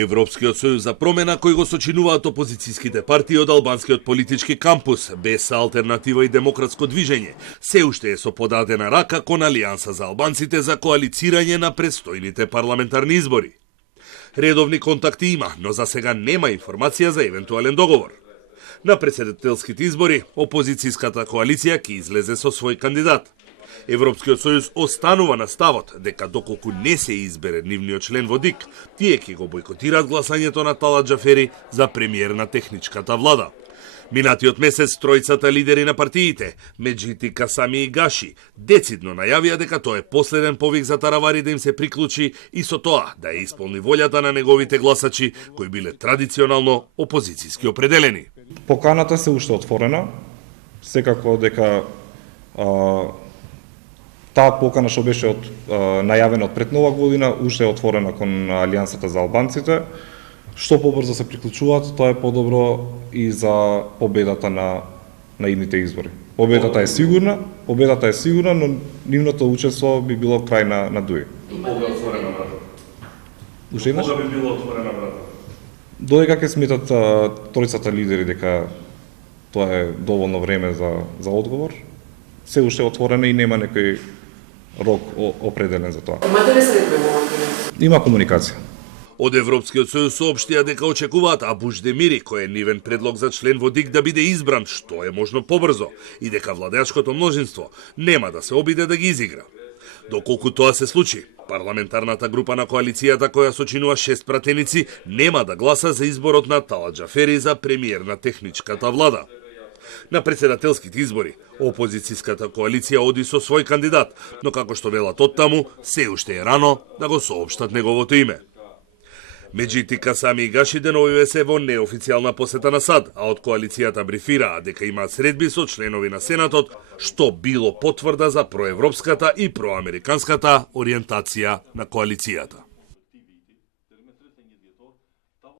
Европскиот сојуз за промена кој го сочинуваат опозицијските партии од албанскиот политички кампус, без алтернатива и демократско движење, се уште е со подадена рака кон Алијанса за албанците за коалицирање на предстојните парламентарни избори. Редовни контакти има, но за сега нема информација за евентуален договор. На претседателските избори, опозицијската коалиција ќе излезе со свој кандидат. Европскиот сојуз останува на ставот дека доколку не се избере нивниот член во ДИК, тие ќе го бойкотираат гласањето на Талат Џафери за премиер на техничката влада. Минатиот месец тројцата лидери на партиите, Меджити, Касами и Гаши, децидно најавија дека тоа е последен повик за Таравари да им се приклучи и со тоа да ја исполни волјата на неговите гласачи кои биле традиционално опозицијски определени. Поканата се уште отворена, секако дека таа покана што беше најавена од пред нова година уште е отворена кон Алијансата за албанците. Што побрзо се приклучуваат, тоа е подобро и за победата на идните избори. Победата е сигурна, но нивното учество би било крај на дуи. Кога би отворена брата? Уште еднаш? Кога би било отворена брата? Додека ќе сметат тројцата лидери дека тоа е доволно време за одговор, се уште отворена и нема некој рок определен за тоа. Имате ли средби? Има комуникација. Од Европскиот сојуз соопштија дека очекуваат Абуш Демири, кој е нивен предлог за член во ДИК, да биде избран што е можно побрзо и дека владеачкото мнозинство нема да се обиде да ги изигра. Доколку тоа се случи, парламентарната група на коалицијата која сочинува 6 пратеници нема да гласа за изборот на Талат Џафери за премиер на техничката влада. На претседателските избори, опозицијската коалиција оди со свој кандидат, но како што велат оттаму, се уште е рано да го соопштат неговото име. Меджити, Касами и Гаши деновиве се во неофицијална посета на САД, а од коалицијата брифираа дека имаат средби со членови на Сенатот, што било потврда за проевропската и проамериканската ориентација на коалицијата.